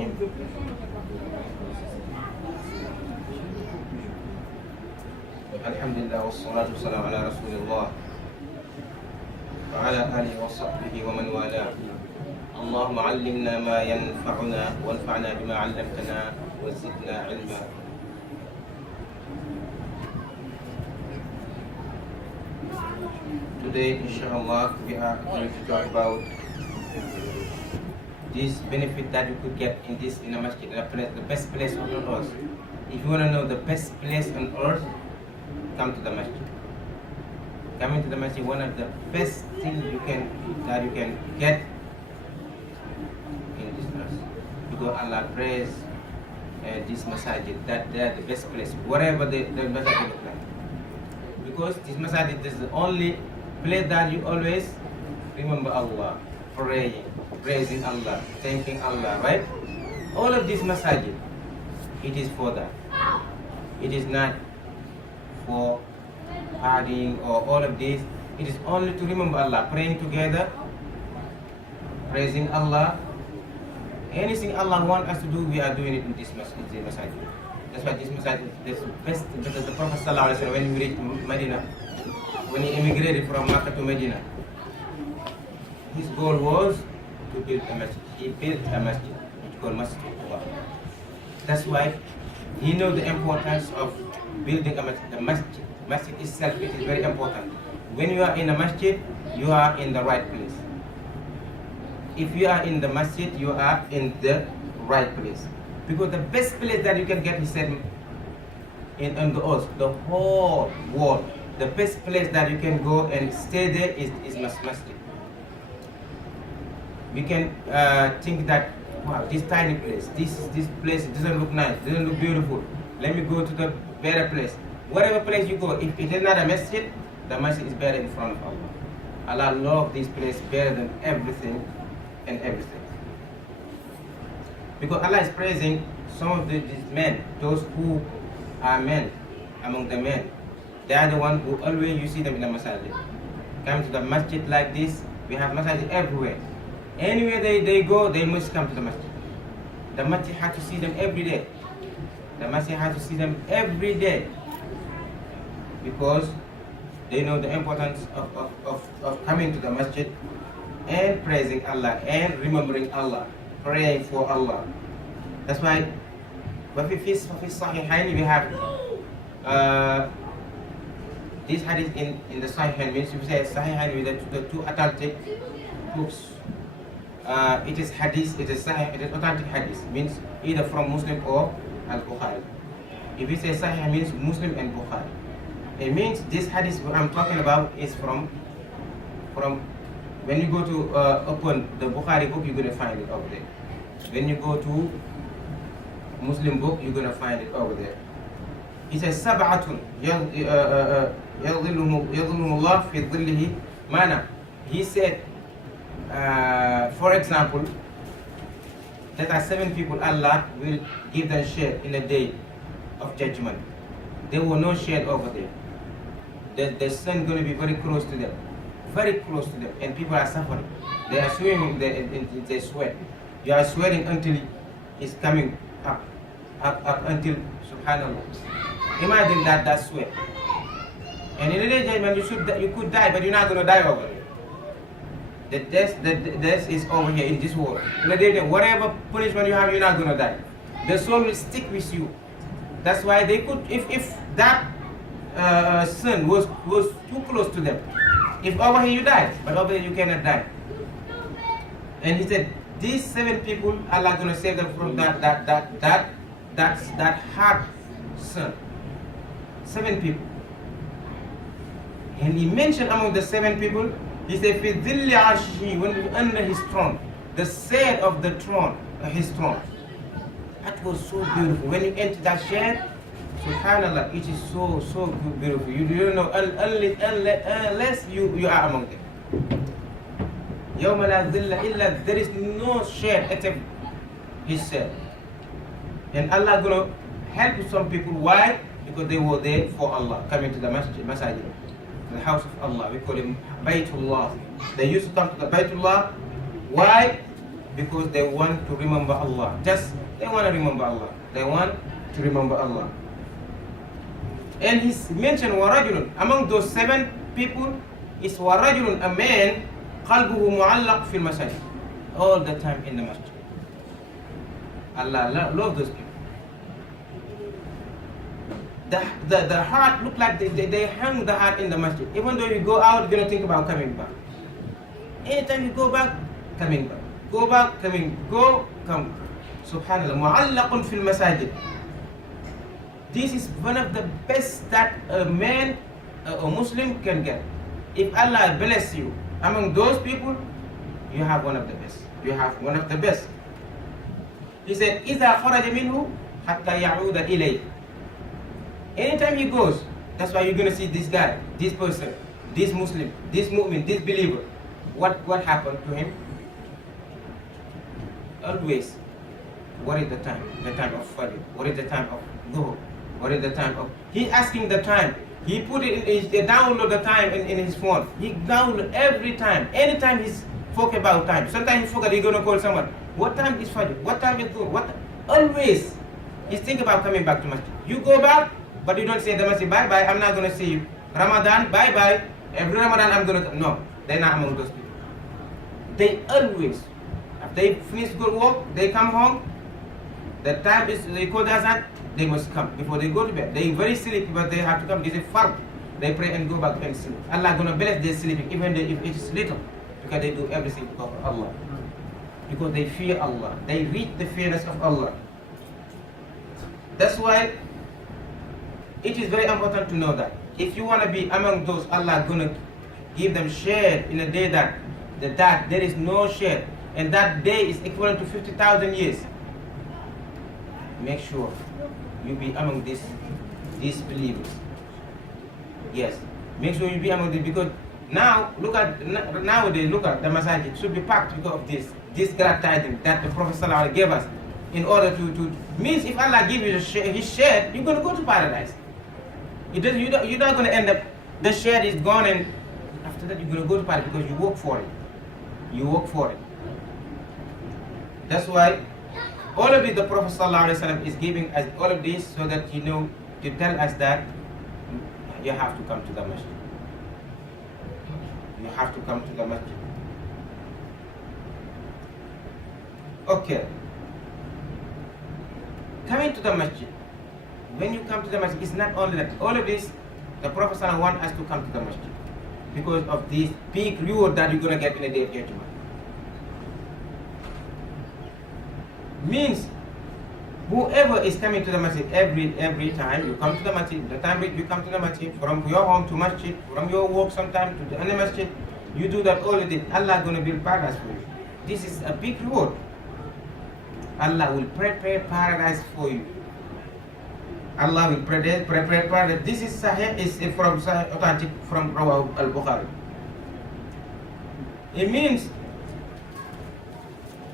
الرجيم. الحمد لله والصلاة والسلام على رسول الله وعلى آله وصحبه ومن والاه. اللهم علمنا ما ينفعنا وانفعنا بما علمتنا وزدنا علما. Today, inshallah, we are going to talk about this benefit that you could get in a masjid, the best place on earth. If you want to know the best place on earth, come to the masjid. Coming to the masjid, one of the best things you can get in this earth. Because Allah prays this masjid, that they are the best place, whatever the masjid look like. Because this masjid is the only place that you always remember Allah, praying, praising Allah, thanking Allah, right? All of this masajid, it is for that. It is not for partying or all of this. It is only to remember Allah, praying together, praising Allah. Anything Allah wants us to do, we are doing it in this masajid. That's why this masajid is the best, because the Prophet ﷺ, when he reached Medina, when he immigrated from Makkah to Medina, his goal was to build a masjid. He built a masjid, which is called Masjid Salam. That's why he knows the importance of building a masjid. The masjid itself, it is very important. When you are in a masjid, you are in the right place. If you are in the masjid, you are in the right place. Because the best place that you can get, he said, in the earth, the whole world, the best place that you can go and stay there is masjid. We can think that, wow, this tiny place, this place doesn't look nice, doesn't look beautiful. Let me go to the better place. Whatever place you go, if it is not a masjid, the masjid is better in front of Allah. Allah loves this place better than everything and everything. Because Allah is praising some of these men, those who are men among the men. They are the ones who always you see them in the masjid. Come to the masjid like this, we have masjid everywhere. Anywhere they go, they must come to the masjid. The masjid has to see them every day. The masjid has to see them every day. Because they know the importance of coming to the masjid and praising Allah and remembering Allah, praying for Allah. That's why في الصحيحين we have this hadith in the Sahihain, means you say Sahihain with the two authentic books. It is hadith, it is Sahih, it is authentic hadith, means either from Muslim or Al-Bukhari. If you say Sahih, it means Muslim and Bukhari. It means this hadith what I'm talking about is from when you go to open the Bukhari book, you're going to find it over there. When you go to Muslim book, you're going to find it over there. He says, سَبْعَةٌ يَظِلُّهُمُ اللَّهُ فِي ظِلِّهِ مَانَا. He said, for example, there are 7 people Allah will give them shade in the day of judgment. There will no shade over there. The sun is going to be very close to them. Very close to them. And people are suffering. They are swimming in their sweat. You are sweating until it's coming up until, subhanallah. Imagine that sweat. And in the day judgment, you could die, but you're not going to die over it. The death is over here in this world. In the day, whatever punishment you have, you're not going to die. The soul will stick with you. That's why they could, if that sin was too close to them, if over here you die, but over here you cannot die. And he said, these 7 people, Allah gonna save them from that hard sin. 7 people. And he mentioned among the 7 people, he said, في ظل عرشه, when under his throne, the shade of the throne, his throne. That was so beautiful. When you enter that shade, subhanallah, it is so beautiful. You don't know unless you are among them. يوم لا ظل إلا, there is no shade except his shade. And Allah gonna help some people. Why? Because they were there for Allah, coming to the masjid, the house of Allah. We call him Baytullah. They used to come to the Baytullah. Why? because they want to remember Allah. Just they want to remember Allah. They want to remember Allah. And he's mentioned warajulun. Among those 7 people is warajulun, a man, qalbuhu mu'allaq fil masajid, all the time in the masjid. Allah love those people. The heart look like they hang the heart in the masjid. Even though you go out, you don't think about coming back. Anytime you go back, coming back. Go back, coming, go, come. Subhanallah. Mu'allaqun fil masajid. This is one of the best that a man, a Muslim can get. If Allah bless you among those people, you have one of the best. You have one of the best. He said, إِذَا خَرَجَ مِنْهُ حَتَّى يَعُودَ إِلَيْهِ. Anytime he goes, that's why you're going to see this guy, this person, this Muslim, this mu'min, this believer. What happened to him? Always, what is the time? The time of Fajr. What is the time of Dhuhr? What is the time of... He asking the time. He put it in, he download the time in his phone. He download every time. Anytime he's talk about time. Sometimes he forget he's going to call someone. What time is Fajr? What time is Dhuhr? Always, he's thinking about coming back to Masjid. You go back, but you don't say the Masjid, bye-bye, I'm not going to see you. Ramadan, bye-bye. Every Ramadan I'm going to... No, they're not among those people. They always... After they finish good work, they come home. The time is, they call the azan, they must come before they go to bed. They very sleepy, but they have to come. This is fard. They pray and go back and sleep. Allah gonna bless their sleeping, even if it is little, because they do everything for Allah. Because they fear Allah. They reach the fearness of Allah. That's why it is very important to know that if you want to be among those Allah gonna give them shade in a day that there is no shade, and that day is equivalent to 50,000 years. Make sure you be among these believers. Yes, make sure you be among them, because now nowadays look at the masajid should be packed because of this glad tidings that the Prophet ﷺ gave us, in order to means if Allah give you his shade, you're gonna go to paradise. You're not gonna end up the shade is gone, and after that you're gonna go to paradise because you work for it. You work for it. That's why all of it, the Prophet ﷺ is giving us all of this so that to tell us that you have to come to the masjid. You have to come to the masjid. Okay. Coming to the masjid. When you come to the masjid, it's not only that. All of this, the Prophet ﷺ wants us to come to the masjid because of this big reward that you're going to get in the day of judgment. Means whoever is coming to the masjid every time you come to the masjid, the time you come to the masjid, from your home to masjid, from your work sometime to the other masjid, you do that all of it, Allah gonna build paradise for you. This is a big reward. Allah will prepare paradise for you. Allah will prepare paradise. This is Sahih, is from Sahih, authentic from Rawah al-Bukhari. It means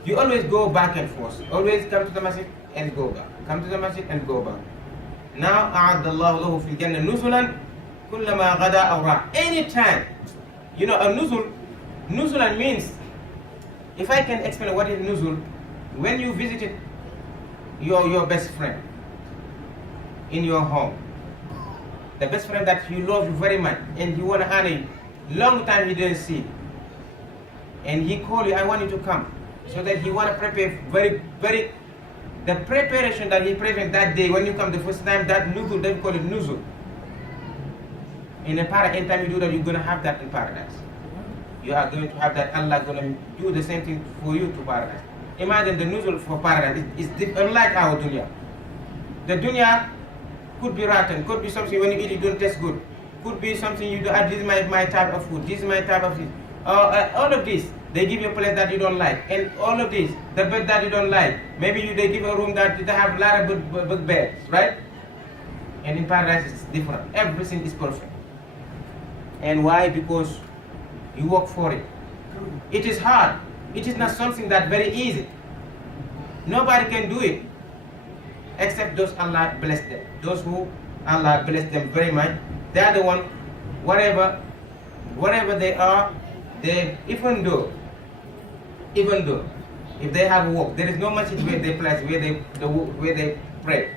you always go back and forth. Always come to the masjid and go back. Come to the masjid and go back. Now, أَعَدَّ اللَّهُ لَهُ فِي الْجَنَّةِ نُزُلًا كُلَّمَا غَدَى أَوْ رَاحَ. Anytime. You know, a nuzul means, if I can explain what is nuzul, when you visited your best friend in your home, the best friend that you love you very much, and you want to honor you, long time you didn't see, and he called you, I want you to come. So that he want to prepare the preparation that he prepared that day when you come the first time, that nuzul, they call it nuzul. In a paradise, anytime you do that, you're going to have that in paradise. You are going to have that. Allah going to do the same thing for you to paradise. Imagine the nuzul for paradise. It's unlike our dunya. The dunya could be rotten, could be something when you eat it don't taste good, could be something you do, this is my type of food, this is my type of food. All of this, they give you a place that you don't like, and all of this, the bed that you don't like. Maybe they give a room that they have a lot of big beds, right? And in paradise it's different. Everything is perfect. And why? Because you work for it. It is hard. It is not something that very easy. Nobody can do it except those Allah bless them. Those who Allah bless them very much. They are the one, whatever they are, they even though If they have work, there is no masjid where they place where they pray.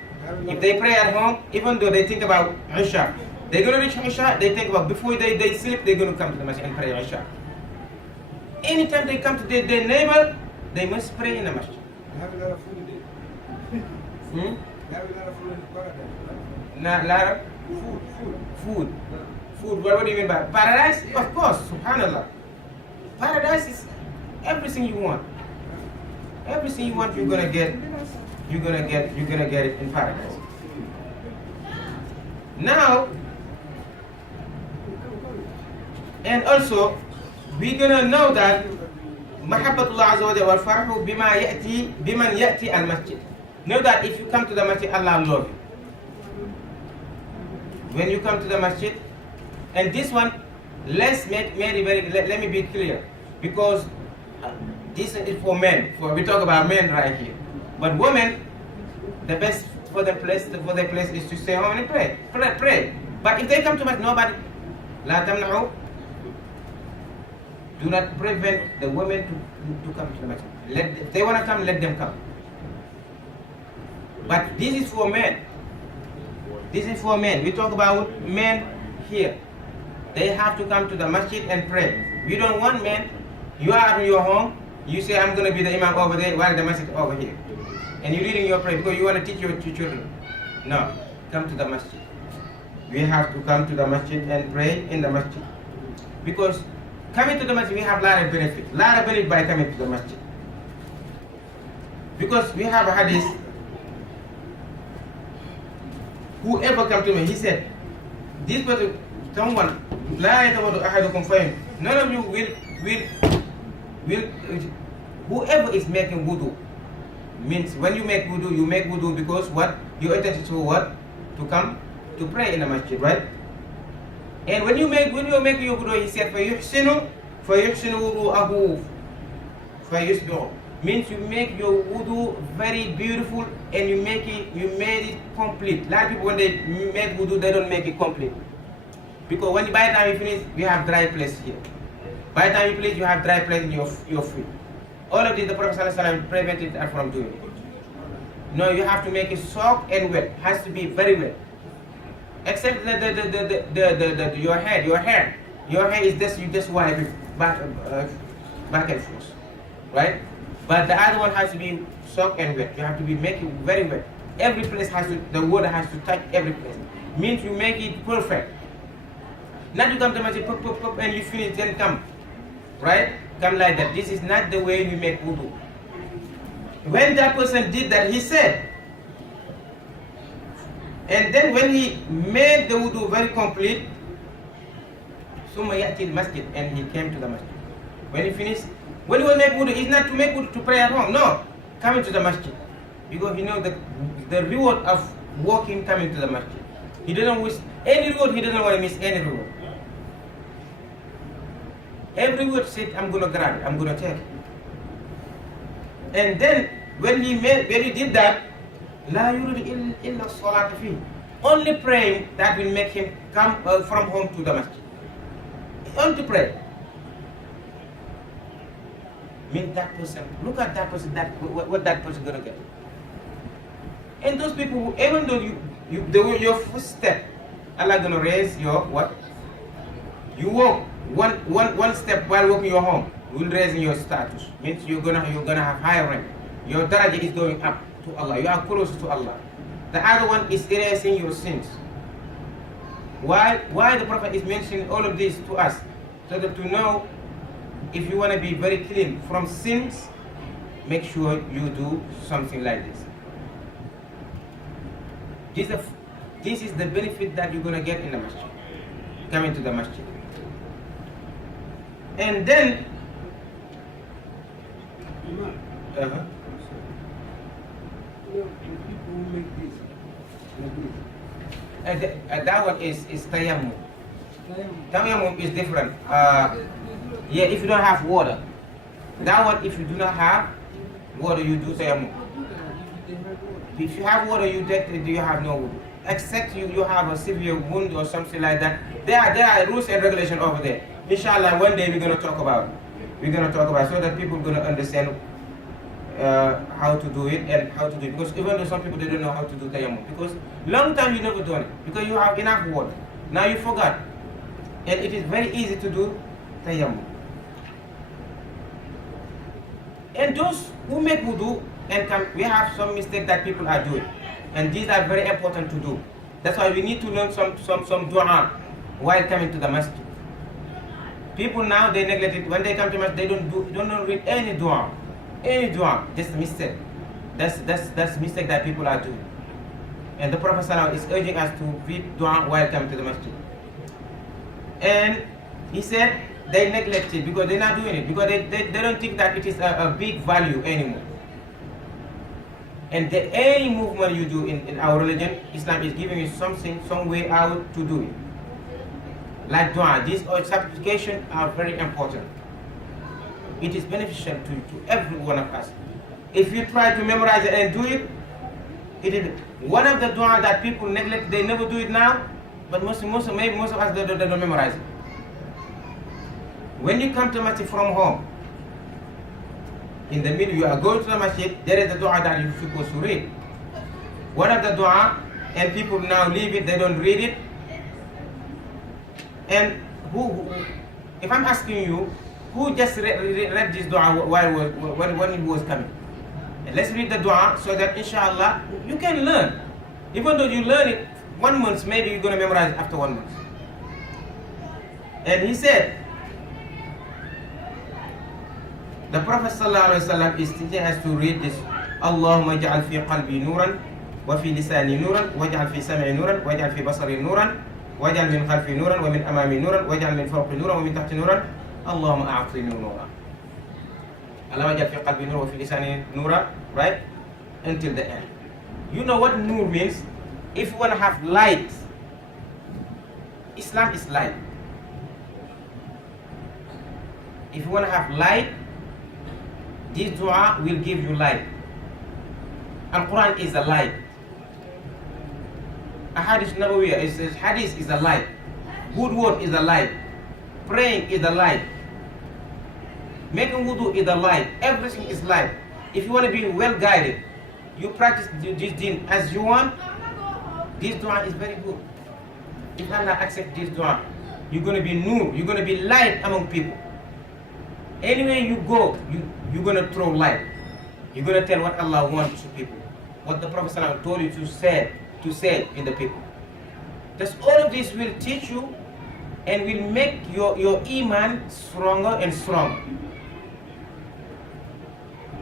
If they pray at home, even though they think about Isha, they're gonna reach Isha, they think about before they sleep, they're gonna come to the masjid and pray Isha. Anytime they come to their neighbor, they must pray in the masjid. Have a lot of food there. Have a lot of food in the paradise, right? Not lot of Food. food. What do you mean by paradise? Of course, subhanallah. Paradise is everything you want. Everything you want, you're gonna get it in paradise. Now, and also, we're gonna know that Mahabbatullah Azza wa Jalla wal farhu biman ya'ti al masjid. Know that if you come to the masjid, Allah will love you. When you come to the masjid, and this one, let me be clear, because this is for men. We talk about men right here, but women, the best for their place is to stay home and pray. But if they come to masjid, nobody, la tamna'u, do not prevent the women to come to the masjid. If they want to come, let them come. But this is for men. This is for men. We talk about men here. They have to come to the masjid and pray. We don't want men. You are in your home. You say, I'm going to be the imam over there while the masjid is over here. And you're reading your prayer because you want to teach your children. No. Come to the masjid. We have to come to the masjid and pray in the masjid. Because coming to the masjid, we have a lot of benefit. Lot of benefit by coming to the masjid. Because we have a hadith. Whoever come to me, he said, this person, someone, لا يتوضأ أحدكم فيهم. None of you will, whoever is making wudu, means when you make wudu because what? You intend to what? To come to pray in the masjid, right? And when you make your wudu, he said, فَيُحْسِنُ وُضُوءَهُ فَيُسْبِعُ. Means you make your wudu very beautiful and you made it complete. A lot of people when they make wudu, they don't make it complete. Because by the time you finish, we have dry place here. By the time you finish, you have dry place in your feet. All of this, the Prophet ﷺ prevented us from doing it. No, you have to make it soft and wet. It has to be very wet. Except your hair. Your hair is just, you just wipe it back and forth. Right? But the other one has to be soaked and wet. You have to make it very wet. Every place the water has to touch every place. Means you make it perfect. Not you come to masjid, pop, and you finish, then come. Right? Come like that. This is not the way we make wudu. When that person did that, he said, and then when he made the wudu very complete, summa ya'ti al-masjid, and he came to the masjid. When he finished, when you make wudu, it's not to make wudu to pray at home. No, coming to the masjid. Because you know the reward of walking, coming to the masjid. He doesn't wish any reward, he doesn't want to miss any reward. Every word said, I'm going to grab it, I'm going to take it. And then, when he did that, لا يريد إلا الصلاة فيه. Only praying that will make him come from home to the masjid. Only pray. Mean that person, look at that person, what that person going to get. And those people, even though your first step, Allah going to raise your what? You walk one step while walking your home, will raise your status. Means you're gonna have higher rank. Your darajah is going up to Allah. You are closer to Allah. The other one is erasing your sins. Why the Prophet is mentioning all of this to us? So that to know if you want to be very clean from sins, make sure you do something like this. This is the benefit that you're gonna get in the masjid, coming to the masjid. And then People who make this, like this. that one is tayammum. Tayammum is different. Yeah, if you don't have water. That one, if you do not have water, you do tayammum. If you have water, you have no water. Except you have a severe wound or something like that. There are rules and regulations over there. Inshallah, one day we're going to talk about it. We're going to talk about it so that people are going to understand how to do it and how to do it. Because even though some people they don't know how to do tayammum, because long time you never done it because you have enough water. Now you forgot, and it is very easy to do tayammum. And those who make wudu and come, we have some mistake that people are doing, and these are very important to do. That's why we need to learn some dua while coming to the masjid. People now they neglect it. When they come to masjid, they don't read any dua, just mistake. That's mistake that people are doing. And the Prophet ﷺ is urging us to read dua while coming to the masjid. And he said they neglect it because they're not doing it, because they don't think that it is a big value anymore. And any movement you do in our religion, Islam is giving you something, some way out to do it. Like dua, these supplications are very important. It is beneficial to every one of us. If you try to memorize it and do it, it is one of the dua that people neglect. They never do it now, but most of us they don't memorize it. When you come to masjid from home, in the middle you are going to the masjid, there is the dua that you're supposed to read. One of the dua, and people now leave it, they don't read it. And if I'm asking you, who just read this dua when he was coming? And let's read the dua so that inshallah you can learn. Even though you learn it 1 month, maybe you're going to memorize it after 1 month. And he said, the Prophet ﷺ is teaching us to read this. Allahumma ja'al fi qalbi nuran, wa fi lisani nuran, wa ja'al fi sam'i nuran, wa ja'al fi basari nuran, wa ja'al min khalfi nuran, wa min amami nuran, wa ja'al min fawqi nuran, wa min tahti nuran. Allahumma a'tini nuran. Allahumma ja'al fi qalbi nuran, wa fi lisani nuran, right? Until the end. You know what nur means? If you want to have light, Islam is light. If you want to have light, this dua will give you light. Al-Quran is a light. A hadith Nabawi is hadith is a light. Good word is a light. Praying is a light. Making wudu is a light. Everything is light. If you want to be well guided, you practice this deen as you want. This dua is very good. If Allah accepts this dua, you're going to be nur. You're going to be light among people. Anywhere you go, you're going to throw light. You're going to tell what Allah wants to people. What the Prophet ﷺ told you to say in the people. Just all of this will teach you and will make your iman stronger and stronger.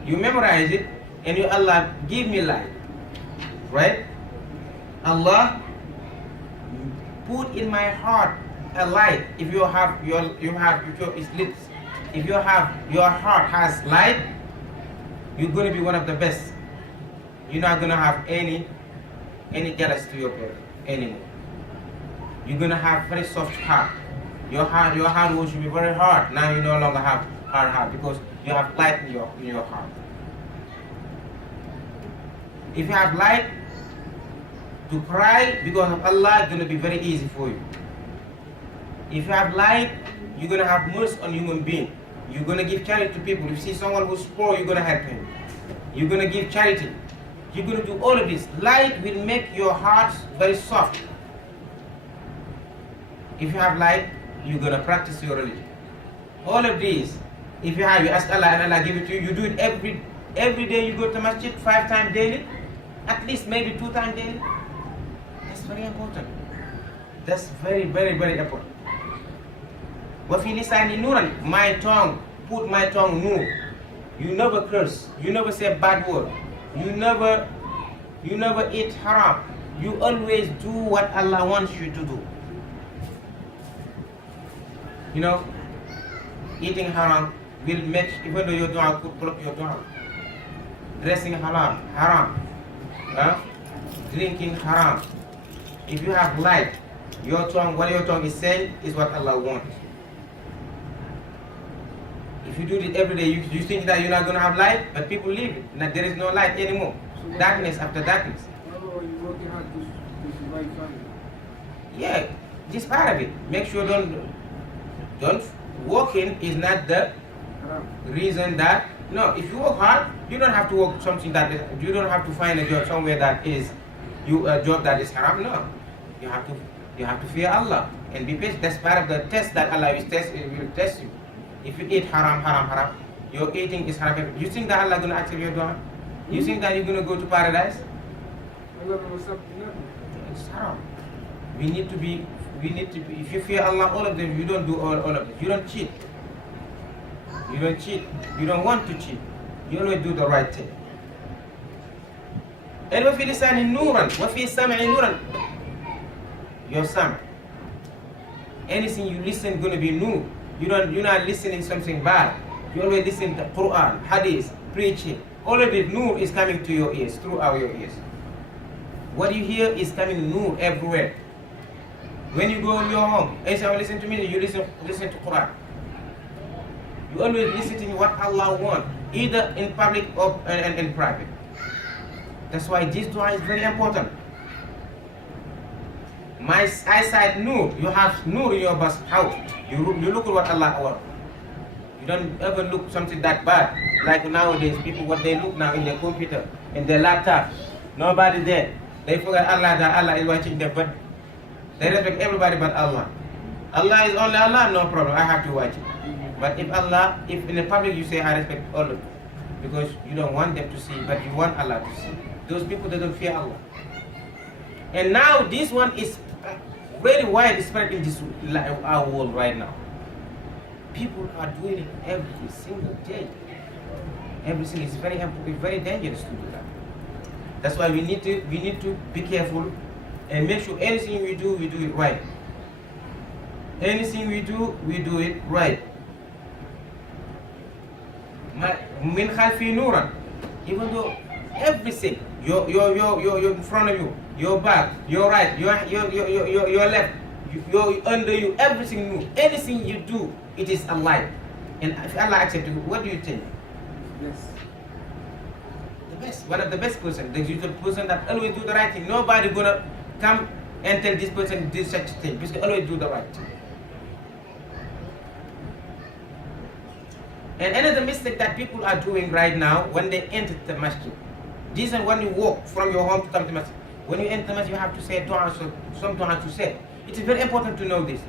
You memorize it and you Allah give me light. Right? Allah put in my heart a light. If you have your lips. If your heart has light, you're going to be one of the best. You're not going to have any jealousy to your brother anymore. You're going to have very soft heart. Your heart will be very hard. Now you no longer have hard heart because you have light in your heart. If you have light, to cry because of Allah is going to be very easy for you. If you have light, you're going to have mercy on human being. You're going to give charity to people. If you see someone who's poor, you're going to help him. You're going to give charity. You're going to do all of this. Light will make your heart very soft. If you have light, you're going to practice your religion. All of these, if you have, you ask Allah and Allah give it to you. You do it every day. You go to masjid 5 times daily, at least maybe 2 times daily. That's very important. That's very, very, very important. وَفِي لِسَانِ نُورًا. My tongue, put my tongue nur. You never curse. You never say bad word. You never eat haram. You always do what Allah wants you to do. You know, eating haram will make, even though your dua could block your dua. Dressing haram. Drinking haram. If you have light, your tongue, what your tongue is saying is what Allah wants. If you do it every day, you think that you're not going to have light, but people leave it. Now, there is no light anymore. So darkness after darkness. You're working hard to survive family. Yeah, this part of it. Make sure don't walking is not the reason that No, if you work hard, you don't have to work something that is, you don't have to find a job somewhere that is a job that is haram. No, you have to fear Allah and be patient. That's part of the test that Allah will test you. If you eat haram, your eating is haram. You think that Allah gonna accept your dua? You think that you're gonna go to paradise? It's haram. We need to be. If you fear Allah, all of them, you don't do all of it. You don't cheat. You don't cheat. You don't want to cheat. You always do the right thing. And وفي لسان نورا وفي سمع نورا. Your sam. Anything you listen gonna be new. You're not listening something bad. You always listen to Quran, Hadith, preaching. All of it nur is coming to your ears, throughout your ears. What you hear is coming nur everywhere. When you go in your home, and say, listen to music, you listen to Quran. You always listen to what Allah wants, either in public or in private. That's why this dua is very important. My eyesight nur, you have nur in your house. You look at what Allah wants. You don't ever look something that bad. Like nowadays, people, what they look now in their computer, in their laptop. Nobody there. They forget Allah, that Allah is watching them, but they respect everybody but Allah. Allah is only Allah, no problem, I have to watch it. But if in the public you say, I respect all of them, because you don't want them to see, but you want Allah to see. Those people, they don't fear Allah. And now this one is very widespread in this our world right now. People are doing it every single day. Everything is very important, very dangerous to do that. That's why we need to be careful and make sure anything we do it right. Anything we do it right. Min khalfi nuran. Even though everything, your in front of you, your back, your right, your left, your under you, everything new. Anything you do, it is alive. And if Allah accepts you, what do you think? Yes. The best, one of the best person, the person that always do the right thing. Nobody gonna come and tell this person do such a thing, because they always do the right thing. And another mistake that people are doing right now when they enter the masjid. This is when you walk from your home to come to masjid. When you enter the masjid, you have to say dua, some dua to say. It is very important to know this.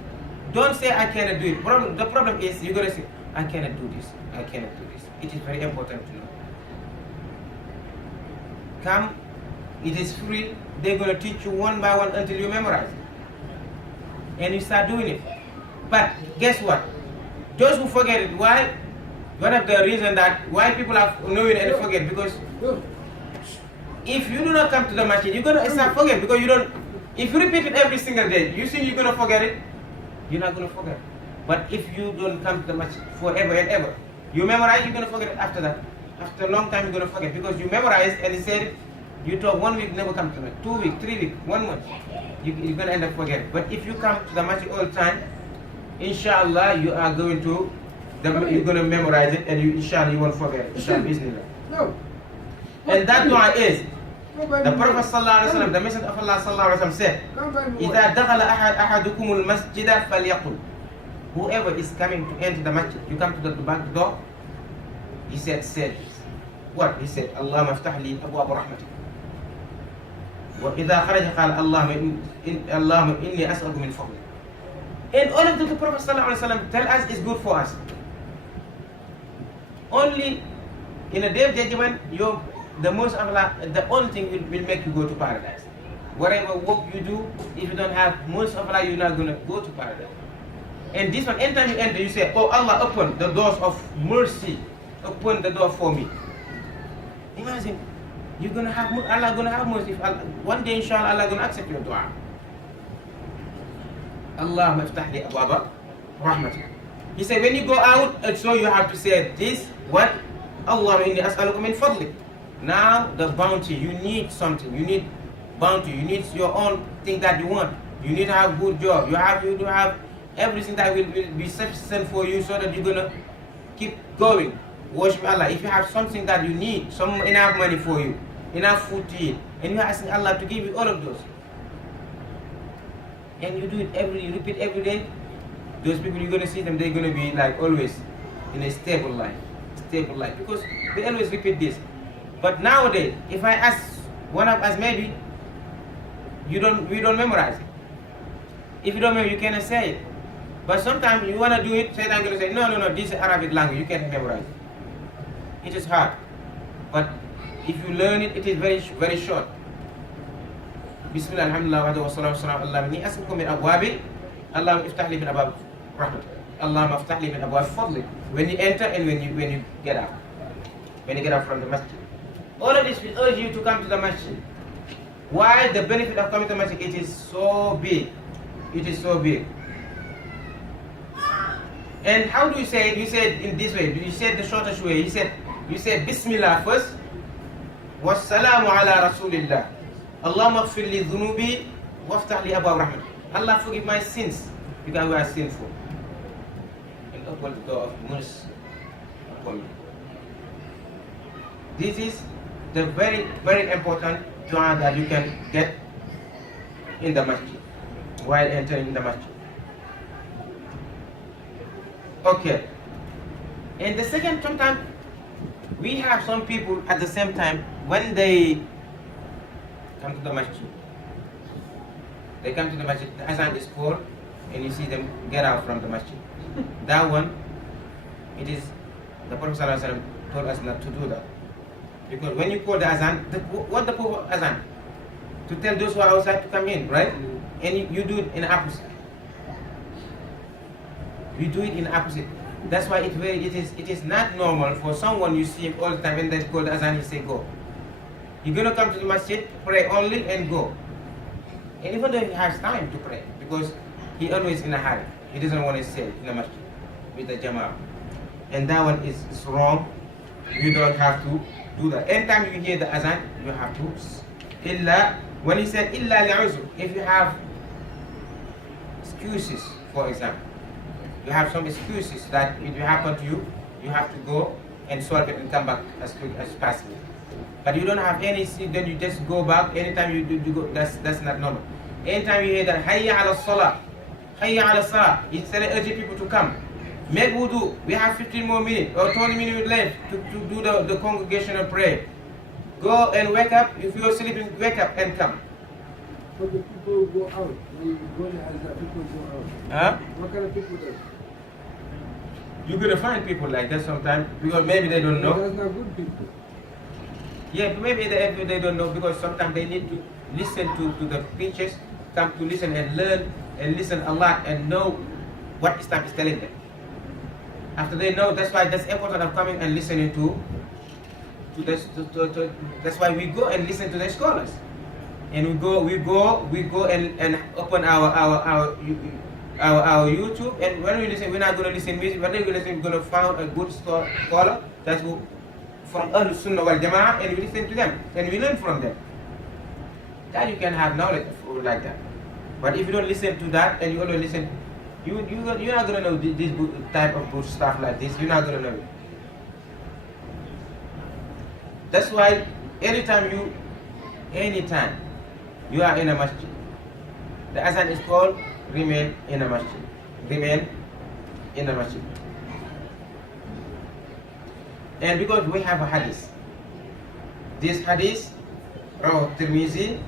Don't say I cannot do it. The problem is you're gonna say I cannot do this. I cannot do this. It is very important to know. Come, it is free. They're gonna teach you one by one until you memorize it. And you start doing it. But guess what? Those who forget it, why? One of the reasons that why people are knowing and forget, because if you do not come to the masjid, you're gonna start forget, because you don't. If you repeat it every single day, you think you're gonna forget it? You're not gonna forget. But if you don't come to the masjid forever and ever, you memorize, you're gonna forget it after that. After a long time, you're gonna forget, because you memorized and he said you talk 1 week, never come to it. 2 weeks, 3 weeks, 1 month, you're gonna end up forgetting. But if you come to the masjid all the time, inshallah, you are going to. You're going to memorize it, and inshallah you won't forget it. Inshallah, bismillah. No. And that dua is the Prophet sallallahu alaihi wasallam, the Messenger of Allah sallallahu alaihi wasallam said, إِذَا دَخَلَ أَحَدُكُمُ الْمَسْجِدَ فَلْيَقُلْ. Whoever is coming to enter the masjid, you come to the back door. He said what? He said, اللهم افتح لي أبواب رحمتك. وإذا خرج قال اللهم إني أسألك من فضلك. And all of the Prophet sallallahu alaihi wasallam tell us is good for us. Only in a day of judgment, the most of Allah, the only thing will make you go to paradise. Whatever work you do, if you don't have most of Allah, you're not going to go to paradise. And this one, anytime you enter, you say, oh Allah, open the doors of mercy. Open the door for me. Imagine, you're going to have, Allah going to have mercy. One day, inshallah, Allah going to accept your dua. Allah maftah li abwaba rahmatik. He said, when you go out, so you have to say this, what? Allah inni as'aluka min fadlik. Now the bounty, you need something, you need bounty, you need your own thing that you want. You need to have good job, you to have everything that will be sufficient for you, so that you're gonna keep going. Worship Allah. If you have something that you need, enough money for you, enough food to eat, and you're asking Allah to give you all of those, and you do it you repeat every day, those people, you're gonna see them, they're gonna be like always in a stable life. stable life, because they always repeat this. But nowadays, if I ask one of us, maybe we don't memorize it. If you don't memorize, you cannot say it. But sometimes you want to do it, Satan going to say, no, this is Arabic language, you can't memorize it. It is hard. But if you learn it, it is very, very short. Bismillah, alhamdulillah, wa sallallahu alaihi wa sallam. Ni as'aluka min abwabi, Allahumma iftah li min abwab rahmat. Allahumma iftah li min abwab fadli. When you enter and when you get out. When you get out from the masjid. All of this will urge you to come to the masjid. Why? The benefit of coming to the masjid, it is so big. It is so big. And how do you say it? You say it in this way. You said the shortest way. You said Bismillah first. Wassalamu ala Rasulillah. Allahumma ighfir li dhunubi waftah li abwaab rahmat. Allah forgive my sins because we are sinful. And open the door of mercy upon me. This is the very, very important dua that you can get in the masjid while entering the masjid. Okay. And the second, sometimes we have some people at the same time when they come to the masjid. They come to the masjid, the azan is called, and you see them get out from the masjid. That one, it is, the Prophet ﷺ told us not to do that. Because when you call the azan, what the purpose of azan? To tell those who are outside to come in, right? And you do it in the opposite. We do it in the opposite. That's why it is not normal for someone you see him all the time and then call the azan, he say go. You're gonna come to the masjid, pray only and go. And even though he has time to pray, because he always in a hurry. He doesn't want to stay in the masjid with the jama'ah. And that one is wrong. You don't have to do that. Anytime you hear the azan, you have to. Illa, when he said illa li'uzr, if you have excuses, for example, you have some excuses that if it happen to you, you have to go and solve it and come back as quick as possible. But you don't have any, then you just go back. Anytime you go, that's not normal. Anytime you hear that hayya ala salah, it's urging people to come. Make wudu. We have 15 more minutes or 20 minutes left to do the congregational prayer. Go and wake up. If you are sleeping, wake up and come. But the people go out. When you go there, as the people go out. Huh? What kind of people there? You're gonna find people like that sometimes because maybe they don't know. That's not good people. Yeah, maybe they don't know because sometimes they need to listen to the preachers, come to listen and learn and listen a lot and know what Islam is telling them. After they know, that's why that's important of coming and listening to this. That's why we go and listen to the scholars, and we go and open our YouTube. And when we listen, we're not going to listen music. When we listen, we're going to find a good scholar that's from Ahlul Sunnah wal Jama'ah, and we listen to them and we learn from them. That you can have knowledge like that. But if you don't listen to that and you only listen, you're not going to know this type of good stuff like this. You're not going to know it. That's why anytime you are in a masjid, the azan is called, remain in a masjid. Remain in a masjid. And because we have a hadith, this hadith, Tirmizi,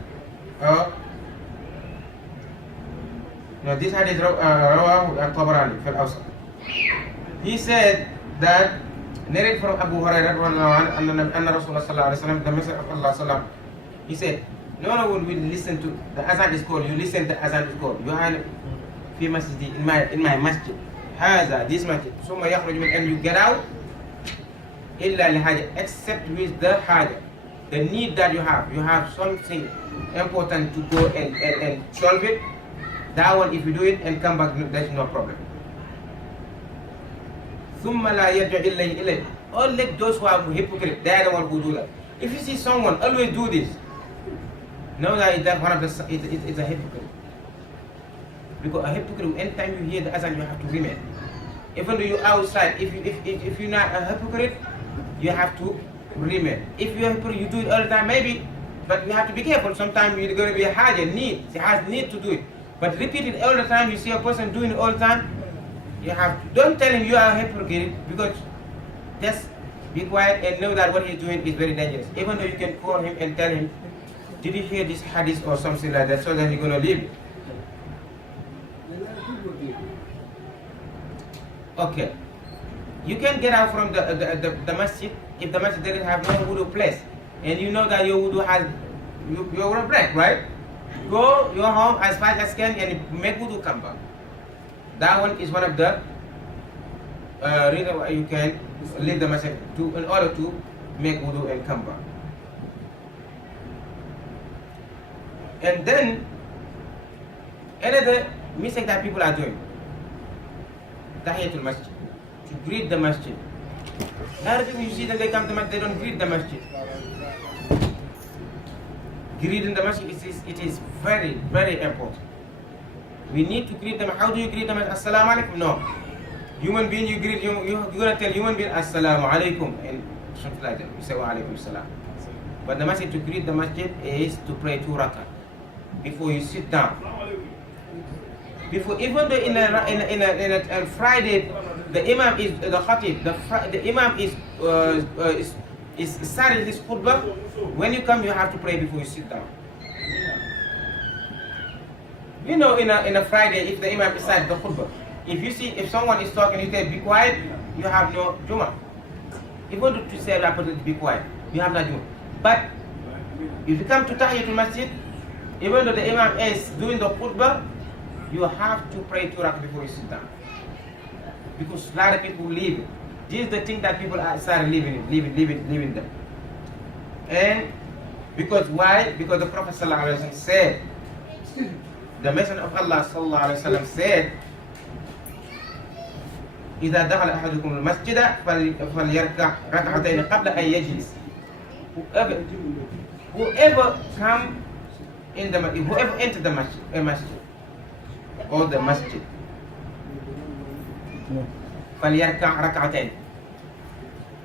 this hadith rawahu al-Tabarani fil Awsat. He said that, narrated from Abu Hurairah anna Rasulullah sallallahu alaihi wasallam, the Messenger of Allah sallallahu, he said, no one will listen to the azan is called. You listen to the azan is called. You are fi masjid, in my masjid. Haza, this masjid. Summa yakhruj min, and you get out. Illa lihaja, except with the haja, the need that you have. You have something important to go and solve it. That one, if you do it and come back, there's no problem. Thumma la yarji' ilayhi. Only those who are hypocrite, they are the one who do that. If you see someone always do this, know that one of the it's a hypocrite. Because a hypocrite, anytime you hear the azan, you have to remain. Even though you're outside, if you're not a hypocrite, you have to remain. If you're a hypocrite, you do it all the time, maybe, but you have to be careful. Sometimes you're going to be a haja, need. He has need to do it. But repeat it all the time. You see a person doing it all the time, you have to. Don't tell him you are a hypocrite, because be quiet and know that what he's doing is very dangerous. Even though you can call him and tell him, did you hear this hadith or something like that, so that he's going to leave. Okay. You can get out from the masjid if the masjid doesn't have no wudu place. And you know that your wudu has, you're going to break, right? Go your home as fast as can and make wudu, come back. That one is one of the reason why you can leave the masjid in order to make wudu and come back. And then another mistake that people are doing, tahiyatul masjid, to greet the masjid. A lot of people, you see that they come to masjid, they don't greet the masjid. Greeting the masjid it is very, very important. We need to greet them. How do you greet them? Assalamu alaikum? No. Human being, you greet, you're going to tell human being Assalamu alaikum and something like that. You say wa alaikum salam. But the masjid, to greet the masjid is to pray 2 rakah before you sit down. Before, even though in a Friday, the imam is the khatib, the imam is starting his khutbah. When you come, you have to pray before you sit down. You know, in a Friday, if the imam starts the khutbah, if someone is talking, you say be quiet, you have no Jummah. Even to say to be quiet, you have no Jummah. But if you come to Tahiyatul Masjid, even though the imam is doing the khutbah, you have to pray 2 rakah before you sit down. Because a lot of people leave it. This is the thing that people are started leaving them. And because why? Because the Prophet ﷺ said, the Messenger of Allah ﷺ said, إذا دخل أحدكم المسجد فليركع ركعتين قبل أن يجلس. Whoever enter the masjid or the masjid, فليركع ركعتين,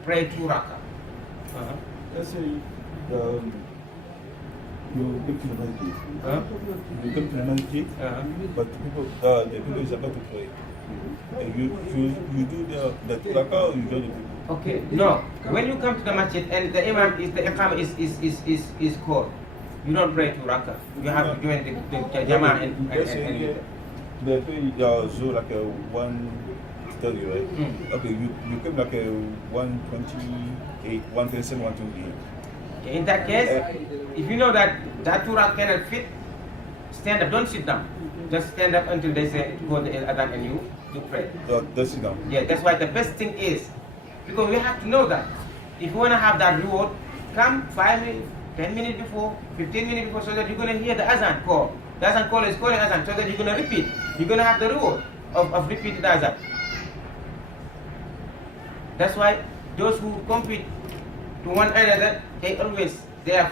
pray 2 rakah. Let's say you come to the masjid. You come to the masjid, but the people is about to pray. And you do the 2 rakah, or you do the people? Okay, no. When you come to the masjid and the imam the iqamah is called, you don't pray 2 rakah. You have to join the jama'ah and they pray so like a 130, right? Okay, you come like a 128, 127, 128. In that case, if you know that 2 rakah cannot fit, stand up, don't sit down. Just stand up until they say go the adhan and you pray. Just sit down. Yeah, that's why the best thing is, because we have to know that if you want to have that reward, come 5 minutes, 10 minutes before, 15 minutes before, so that you're going to hear the azan call. The azan call is calling azan, so that you're going to repeat. You're going to have the reward of repeating the azan. That's why those who compete to one another, they are